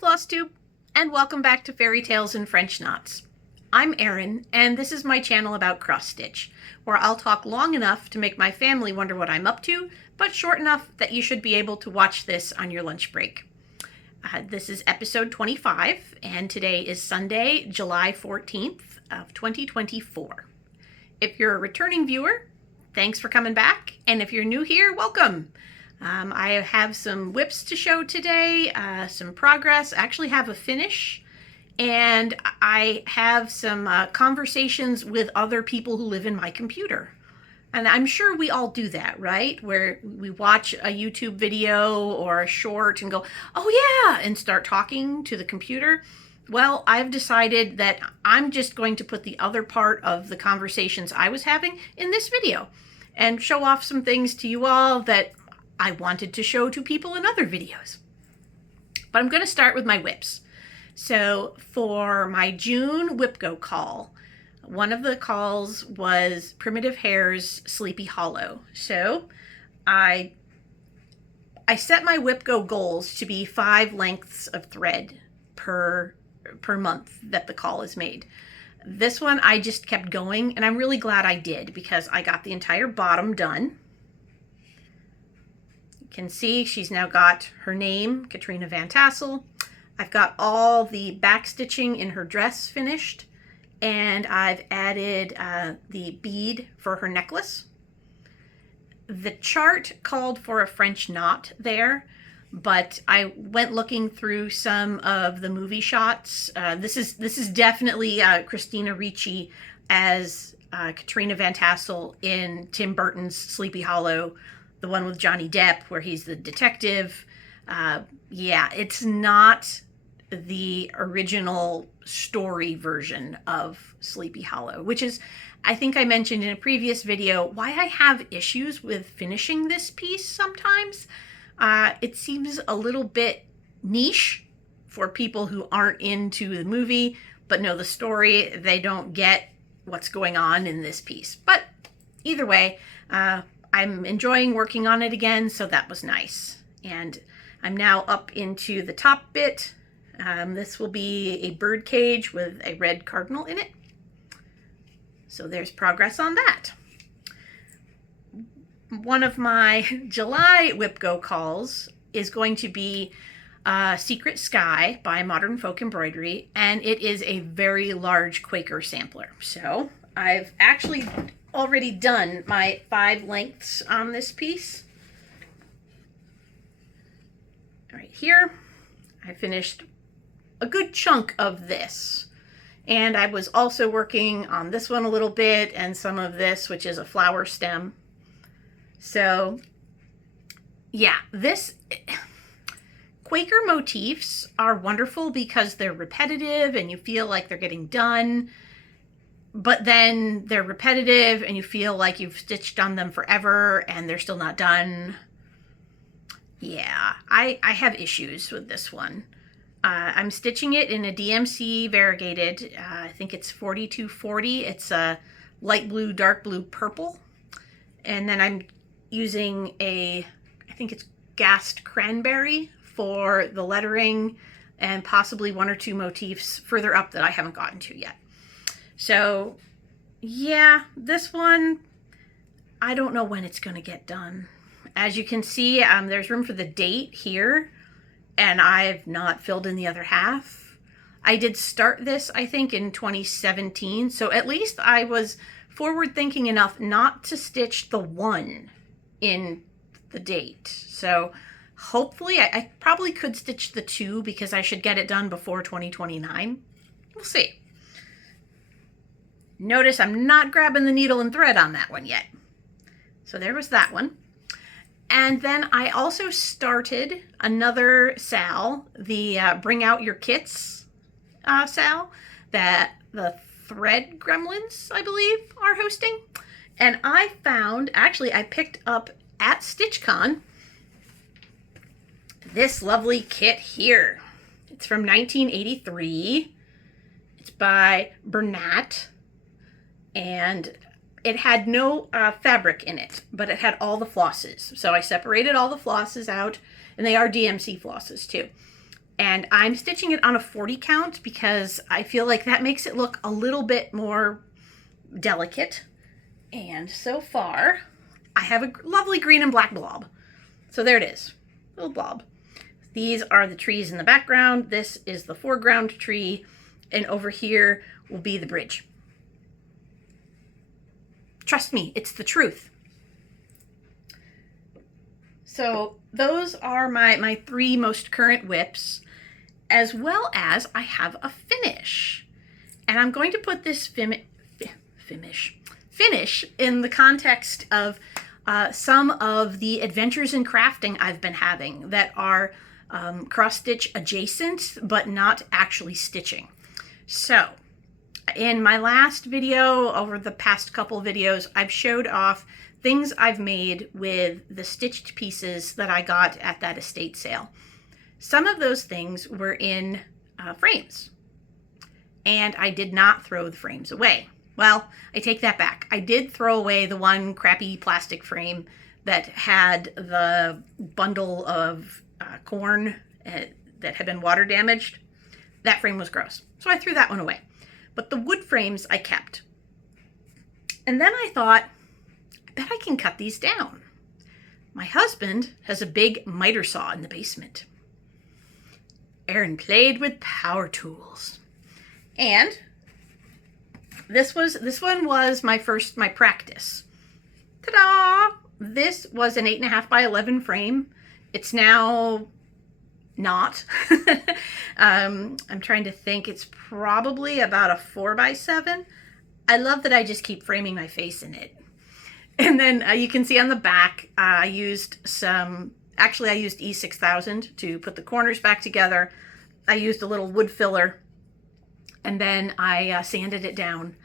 FlossTube, and welcome back to Fairy Tales and French Knots. I'm Erin, and this is my channel about cross-stitch, where I'll talk long enough to make my family wonder what I'm up to, but short enough that you should be able to watch this on your lunch break. This is episode 25, and today is Sunday, July 14th of 2024. If you're a returning viewer, thanks for coming back, and if you're new here, welcome. I have some whips to show today, some progress, I actually have a finish, and I have some conversations with other people who live in my computer. And I'm sure we all do that, right? Where we watch a YouTube video or a short and go, oh yeah, and start talking to the computer. Well, I've decided that I'm just going to put the other part of the conversations I was having in this video and show off some things to you all that I wanted to show to people in other videos. But I'm going to start with my whips. So for my June Whip Go call, one of the calls was Primitive Hair's Sleepy Hollow. So I set my Whip Go goals to be 5 lengths of thread per month that the call is made. This one I just kept going, and I'm really glad I did because I got the entire bottom done. Can see she's now got her name, Katrina Van Tassel. I've got all the back stitching in her dress finished, and I've added the bead for her necklace. The chart called for a French knot there, but I went looking through some of the movie shots. This is definitely Christina Ricci as Katrina Van Tassel in Tim Burton's Sleepy Hollow, the one with Johnny Depp where he's the detective. Yeah, it's not the original story version of Sleepy Hollow, which is, I think I mentioned in a previous video, why I have issues with finishing this piece sometimes. It seems a little bit niche for people who aren't into the movie, but know the story. They don't get what's going on in this piece. But either way, I'm enjoying working on it again, so that was nice. And I'm now up into the top bit. This will be a bird cage with a red cardinal in it. So there's progress on that. One of my July Whip Go calls is going to be Secret Sky by Modern Folk Embroidery, and it is a very large Quaker sampler. So I've actually already done my 5 lengths on this piece. Right here, I finished a good chunk of this. And I was also working on this one a little bit and some of this, which is a flower stem. So yeah, this Quaker motifs are wonderful because they're repetitive and you feel like they're getting done. But then they're repetitive and you feel like you've stitched on them forever and they're still not done. Yeah, I have issues with this one. I'm stitching it in a DMC variegated. I think it's 4240. It's a light blue, dark blue, purple. And then I'm using I think it's gassed cranberry for the lettering and possibly 1 or 2 motifs further up that I haven't gotten to yet. So, yeah, this one, I don't know when it's going to get done. As you can see, there's room for the date here, and I've not filled in the other half. I did start this, I think, in 2017, so at least I was forward-thinking enough not to stitch the 1 in the date. So, hopefully, I probably could stitch the 2 because I should get it done before 2029. We'll see. Notice I'm not grabbing the needle and thread on that one yet. So there was that one. And then I also started another SAL, the Bring Out Your Kits SAL, that the Thread Gremlins, I believe, are hosting. And I found, actually I picked up at StitchCon, this lovely kit here. It's from 1983. It's by Bernat. And it had no fabric in it, but it had all the flosses. So I separated all the flosses out, and they are DMC flosses too. And I'm stitching it on a 40 count because I feel like that makes it look a little bit more delicate. And so far, I have a lovely green and black blob. So there it is, little blob. These are the trees in the background. This is the foreground tree. And over here will be the bridge. Trust me, it's the truth. So those are my 3 most current whips, as well as I have a finish. And I'm going to put this finish in the context of some of the adventures in crafting I've been having that are cross-stitch adjacent, but not actually stitching. So in my last video, over the past couple videos, I've showed off things I've made with the stitched pieces that I got at that estate sale. Some of those things were in frames, and I did not throw the frames away. Well, I take that back. I did throw away the one crappy plastic frame that had the bundle of corn that had been water damaged. That frame was gross, so I threw that one away. But the wood frames I kept. And then I thought, I bet I can cut these down. My husband has a big miter saw in the basement. Erin played with power tools. And this one was my practice. Ta-da! This was an 8.5 by 11 frame. It's now not. I'm trying to think. It's probably about a 4 by 7. I love that I just keep framing my face in it. And then you can see on the back, I used E6000 to put the corners back together. I used a little wood filler, and then I sanded it down.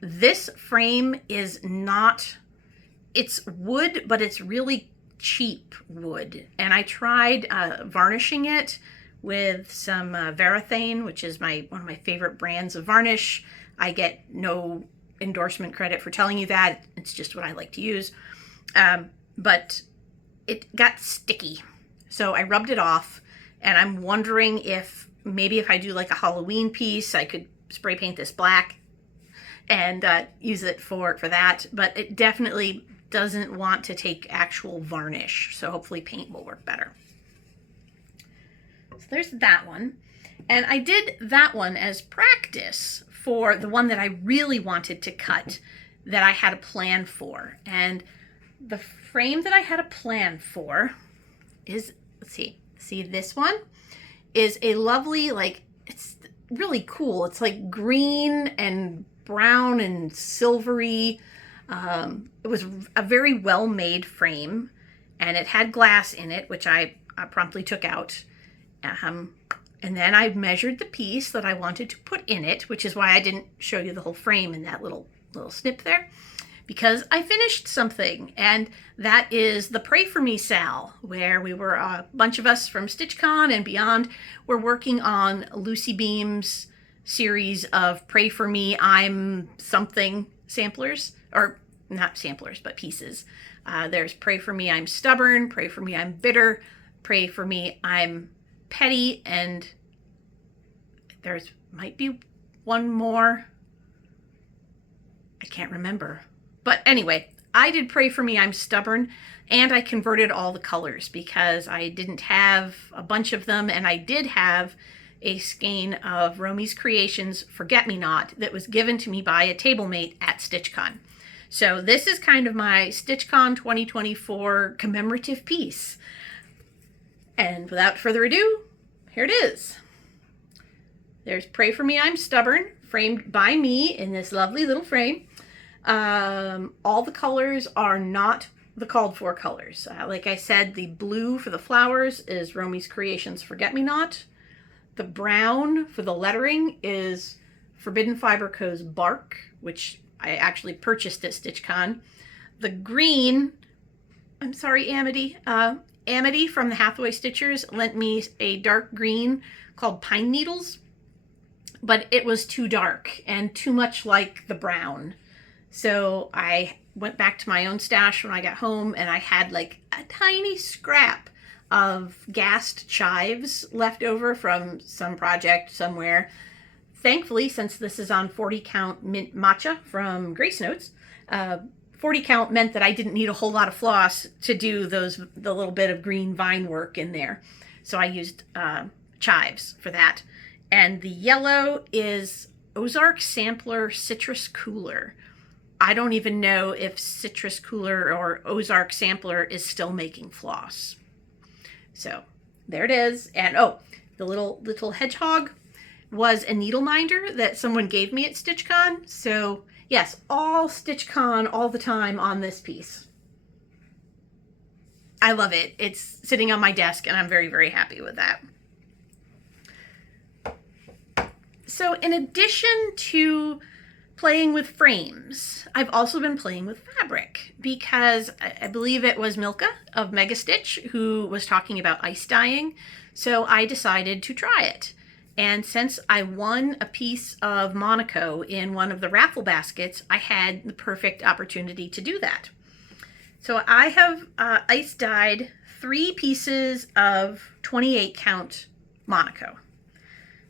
This frame is not, it's wood, but it's really cheap wood. And I tried varnishing it with some Varathane, which is one of my favorite brands of varnish. I get no endorsement credit for telling you that. It's just what I like to use. But it got sticky. So I rubbed it off, and I'm wondering if maybe if I do like a Halloween piece, I could spray paint this black and use it for that. But it definitely doesn't want to take actual varnish. So hopefully paint will work better. So there's that one. And I did that one as practice for the one that I really wanted to cut, that I had a plan for. And the frame that I had a plan for is, let's see this one is a lovely, like, it's really cool. It's like green and brown and silvery. It was a very well-made frame, and it had glass in it, which I promptly took out. And then I measured the piece that I wanted to put in it, which is why I didn't show you the whole frame in that little snip there, because I finished something, and that is the Pray For Me Sal, where we were, a bunch of us from StitchCon and beyond, were working on Lucy Beam's series of Pray For Me, I'm something samplers, or not samplers, but pieces. There's Pray For Me, I'm Stubborn, Pray For Me, I'm Bitter, Pray For Me, I'm Petty, and there's might be one more. I can't remember. But anyway, I did Pray For Me, I'm Stubborn, and I converted all the colors because I didn't have a bunch of them, and I did have a skein of Romy's Creations Forget Me Not that was given to me by a table mate at StitchCon. So this is kind of my StitchCon 2024 commemorative piece. And without further ado, here it is. There's Pray For Me, I'm Stubborn, framed by me in this lovely little frame. All the colors are not the called for colors. Like I said, the blue for the flowers is Romy's Creations Forget Me Not. The brown for the lettering is Forbidden Fiber Co.'s Bark, which I actually purchased at StitchCon. The green, I'm sorry, Amity. Amity from the Hathaway Stitchers lent me a dark green called Pine Needles, but it was too dark and too much like the brown. So I went back to my own stash when I got home, and I had like a tiny scrap of gassed chives left over from some project somewhere. Thankfully, since this is on 40 count mint matcha from Grace Notes, 40 count meant that I didn't need a whole lot of floss to do the little bit of green vine work in there. So I used chives for that. And the yellow is Ozark Sampler Citrus Cooler. I don't even know if Citrus Cooler or Ozark Sampler is still making floss. So there it is. And oh, the little hedgehog was a needle minder that someone gave me at StitchCon. So yes, all StitchCon all the time on this piece. I love it. It's sitting on my desk and I'm very, very happy with that. So in addition to playing with frames, I've also been playing with fabric because I believe it was Milka of Mega Stitch who was talking about ice dyeing. So I decided to try it. And since I won a piece of Monaco in one of the raffle baskets, I had the perfect opportunity to do that. So I have ice dyed 3 pieces of 28 count Monaco.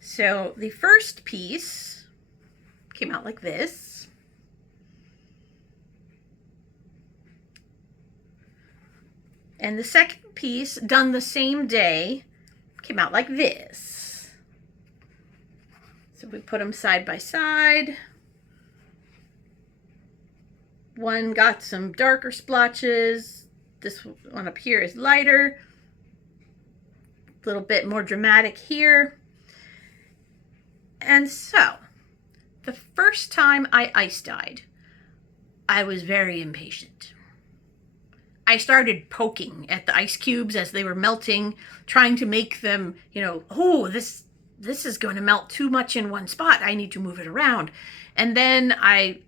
So the first piece came out like this. And the second piece, done the same day, came out like this. So we put them side by side. One got some darker splotches. This one up here is lighter. A little bit more dramatic here. And so, the first time I ice dyed, I was very impatient. I started poking at the ice cubes as they were melting, trying to make them, oh, this is going to melt too much in one spot. I need to move it around. And then I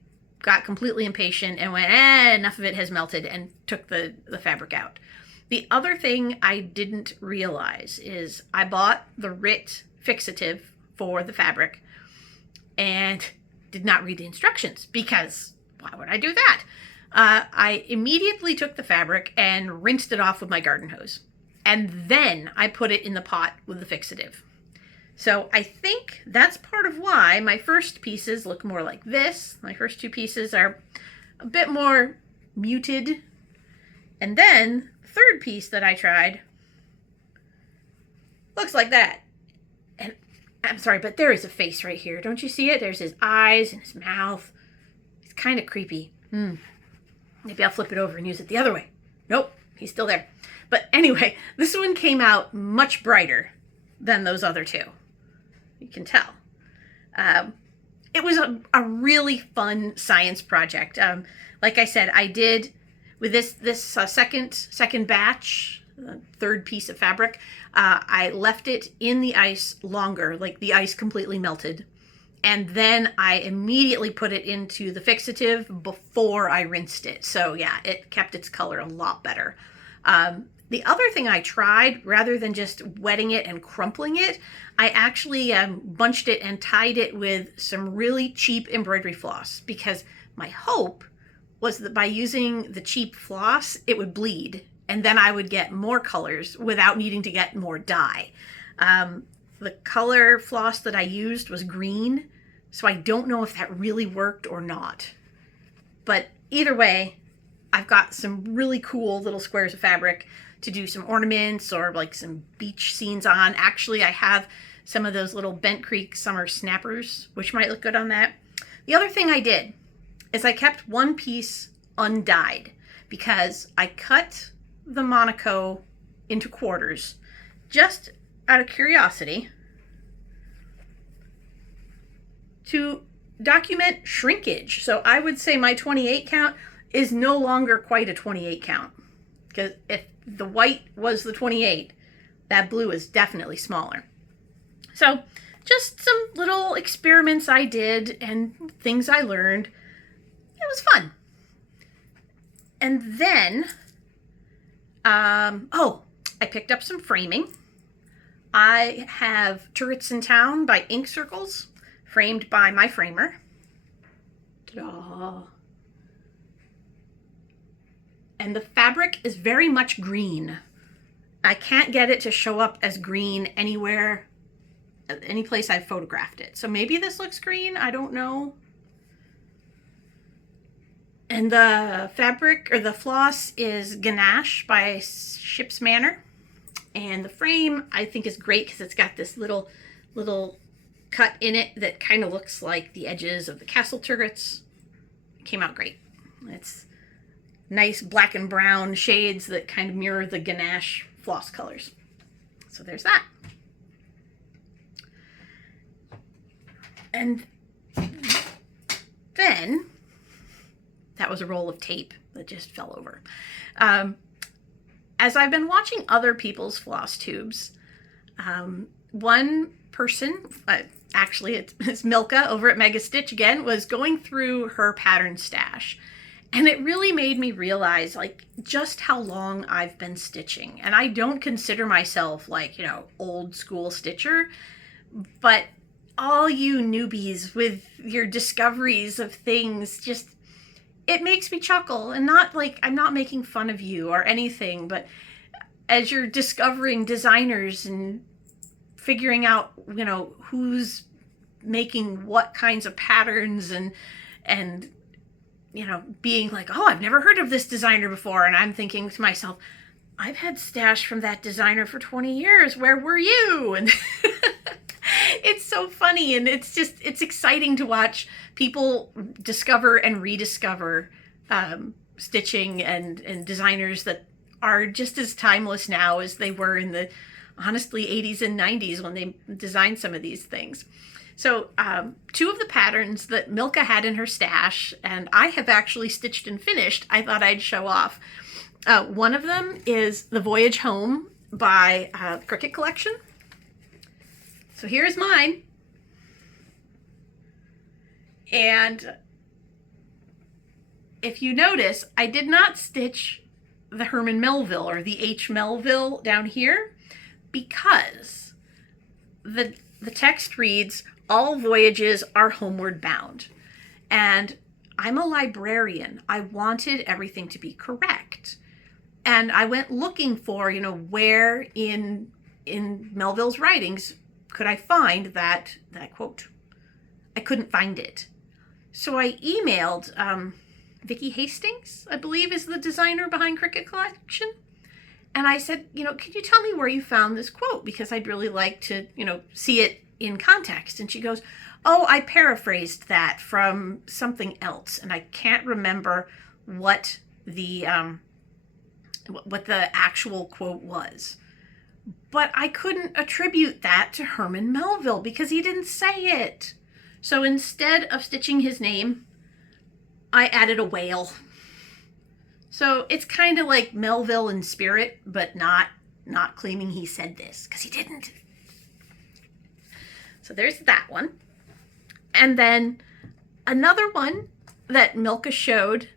got completely impatient and went, enough of it has melted, and took the fabric out. The other thing I didn't realize is I bought the RIT fixative for the fabric and did not read the instructions, because why would I do that? I immediately took the fabric and rinsed it off with my garden hose. And then I put it in the pot with the fixative. So I think that's part of why my first pieces look more like this. My first 2 pieces are a bit more muted. And then the third piece that I tried looks like that. And I'm sorry, but there is a face right here. Don't you see it? There's his eyes and his mouth. It's kind of creepy. Maybe I'll flip it over and use it the other way. Nope, he's still there. But anyway, this one came out much brighter than those other 2. You can tell. It was a really fun science project. Like I said, I did with this second batch, the third piece of fabric. I left it in the ice longer, like the ice completely melted, and then I immediately put it into the fixative before I rinsed it. So yeah, it kept its color a lot better. The other thing I tried, rather than just wetting it and crumpling it, I actually bunched it and tied it with some really cheap embroidery floss, because my hope was that by using the cheap floss, it would bleed, and then I would get more colors without needing to get more dye. The color floss that I used was green, so I don't know if that really worked or not. But either way, I've got some really cool little squares of fabric to do some ornaments or like some beach scenes on. Actually, I have some of those little Bent Creek summer snappers, which might look good on that. The other thing I did is I kept one piece undyed, because I cut the Monaco into quarters just out of curiosity to document shrinkage. So I would say my 28 count is no longer quite a 28 count, because if the white was the 28, that blue is definitely smaller. So just some little experiments I did and things I learned. It was fun. And then, I picked up some framing. I have Turrets in Town by Ink Circles, framed by my framer. Ta-da! And the fabric is very much green. I can't get it to show up as green anywhere, any place I've photographed it. So maybe this looks green, I don't know. And the fabric, or the floss, is Ganache by Ship's Manor. And the frame, I think, is great because it's got this little cut in it that kind of looks like the edges of the castle turrets. It came out great. It's nice black and brown shades that kind of mirror the Ganache floss colors. So there's that. And then, that was a roll of tape that just fell over. As I've been watching other people's floss tubes, one person, actually it's Milka over at Mega Stitch again, was going through her pattern stash. And it really made me realize, like, just how long I've been stitching. And I don't consider myself, like, you know, old school stitcher, but all you newbies with your discoveries of things, just, it makes me chuckle. And not like, I'm not making fun of you or anything, but as you're discovering designers and figuring out, you know, who's making what kinds of patterns, and you know, being like, oh, I've never heard of this designer before. And I'm thinking to myself, I've had stash from that designer for 20 years. Where were you? And it's so funny. And it's exciting to watch people discover and rediscover stitching and designers that are just as timeless now as they were in the, honestly, 80s and 90s when they designed some of these things. So two of the patterns that Milka had in her stash, and I have actually stitched and finished, I thought I'd show off. One of them is the Voyage Home by Cricut Collection. So here's mine. And if you notice, I did not stitch the Herman Melville or the H. Melville down here because the text reads, all voyages are homeward bound. And I'm a librarian. I wanted everything to be correct. And I went looking for, you know, where in Melville's writings could I find that quote. I couldn't find it. So I emailed Vicki Hastings, I believe is the designer behind Cricut Collection. And I said, you know, can you tell me where you found this quote? Because I'd really like to, you know, see it in context. And she goes, oh, I paraphrased that from something else. And I can't remember what the actual quote was. But I couldn't attribute that to Herman Melville because he didn't say it. So instead of stitching his name, I added a whale. So it's kind of like Melville in spirit, but not claiming he said this, because he didn't. So there's that one. And then another one that Milka showed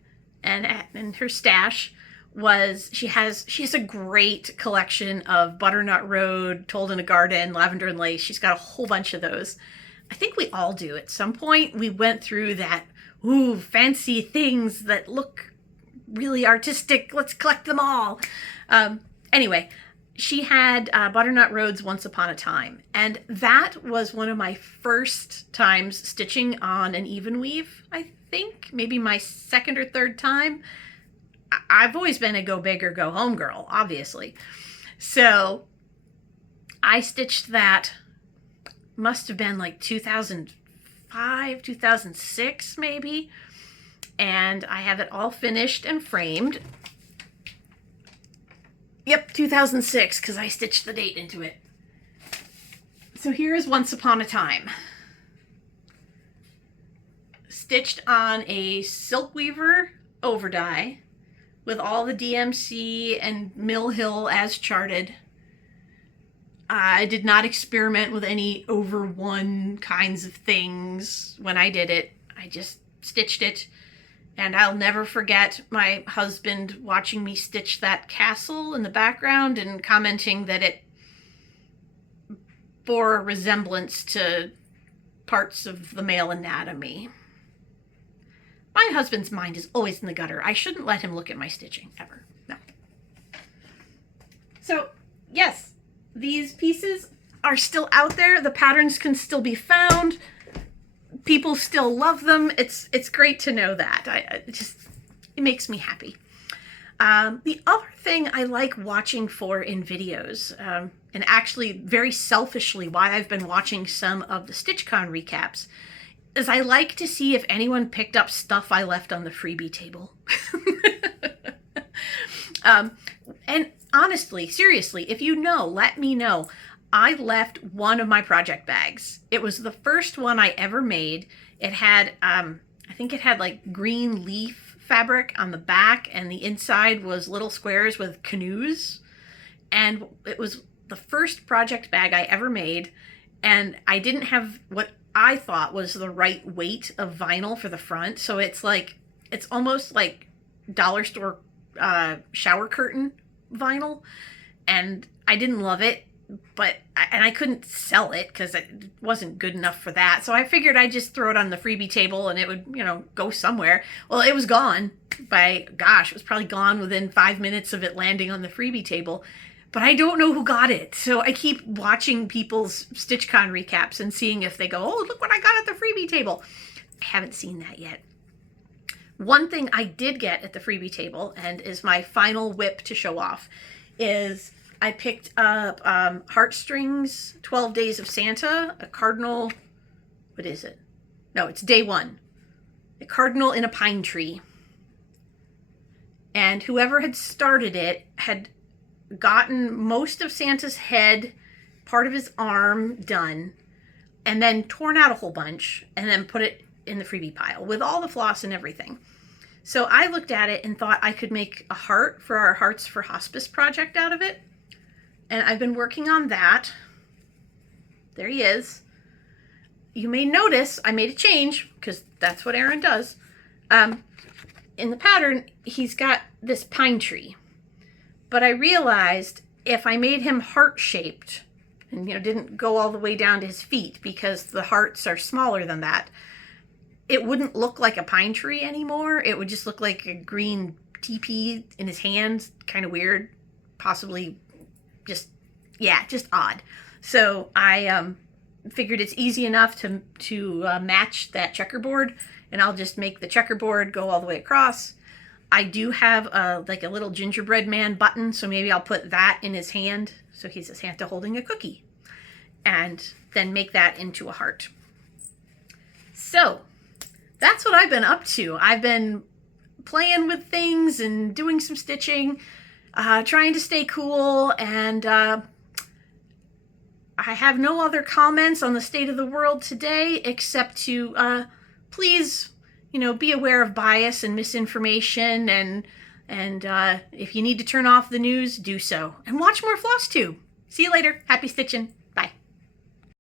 and in her stash was she has a great collection of Butternut Road, Told in a Garden, Lavender and Lace. She's got a whole bunch of those. I think we all do. At some point we went through that, ooh, fancy things that look really artistic. Let's collect them all. Anyway, she had Butternut Roads Once Upon a Time. And that was one of my first times stitching on an even weave, I think. Maybe my second or third time. I've always been a go big or go home girl, obviously. So I stitched that, must have been like 2005, 2006 maybe. And I have it all finished and framed. Yep, 2006, because I stitched the date into it. So here is Once Upon a Time. Stitched on a Silk Weaver overdye with all the DMC and Mill Hill as charted. I did not experiment with any over one kinds of things when I did it. I just stitched it. And I'll never forget my husband watching me stitch that castle in the background and commenting that it bore a resemblance to parts of the male anatomy. My husband's mind is always in the gutter. I shouldn't let him look at my stitching, ever. No. So yes, these pieces are still out there. The patterns can still be found. People still love them. It's great to know that. It makes me happy. The other thing I like watching for in videos, and actually very selfishly why I've been watching some of the StitchCon recaps, is I like to see if anyone picked up stuff I left on the freebie table. And honestly, seriously, if you know, let me know. I left one of my project bags. It was the first one I ever made. It had, I think it had like green leaf fabric on the back, and the inside was little squares with canoes. And it was the first project bag I ever made. And I didn't have what I thought was the right weight of vinyl for the front. So it's almost like dollar store shower curtain vinyl. And I didn't love it, but I couldn't sell it because it wasn't good enough for that. So I figured I'd just throw it on the freebie table and it would, go somewhere. Well, it was gone it was probably gone within 5 minutes of it landing on the freebie table. But I don't know who got it. So I keep watching people's StitchCon recaps and seeing if they go, oh, look what I got at the freebie table. I haven't seen that yet. One thing I did get at the freebie table, and is my final whip to show off, is I picked up Heartstrings 12 Days of Santa, a cardinal, what is it? No, it's day 1. A cardinal in a pine tree. And whoever had started it had gotten most of Santa's head, part of his arm done, and then torn out a whole bunch, and then put it in the freebie pile with all the floss and everything. So I looked at it and thought I could make a heart for our Hearts for Hospice project out of it. And I've been working on that. There he is. You may notice I made a change, because that's what Erin does. In the pattern, he's got this pine tree. But I realized if I made him heart-shaped, and didn't go all the way down to his feet because the hearts are smaller than that, it wouldn't look like a pine tree anymore. It would just look like a green teepee in his hands. Kind of weird. Possibly just odd. So I figured it's easy enough to match that checkerboard, and I'll just make the checkerboard go all the way across. I do have like a little gingerbread man button, so maybe I'll put that in his hand, so he's a Santa holding a cookie, and then make that into a heart. So that's what I've been up to. I've been playing with things and doing some stitching, trying to stay cool, and I have no other comments on the state of the world today except to please, be aware of bias and misinformation, and if you need to turn off the news, do so. And watch more Floss Tube. See you later. Happy stitching.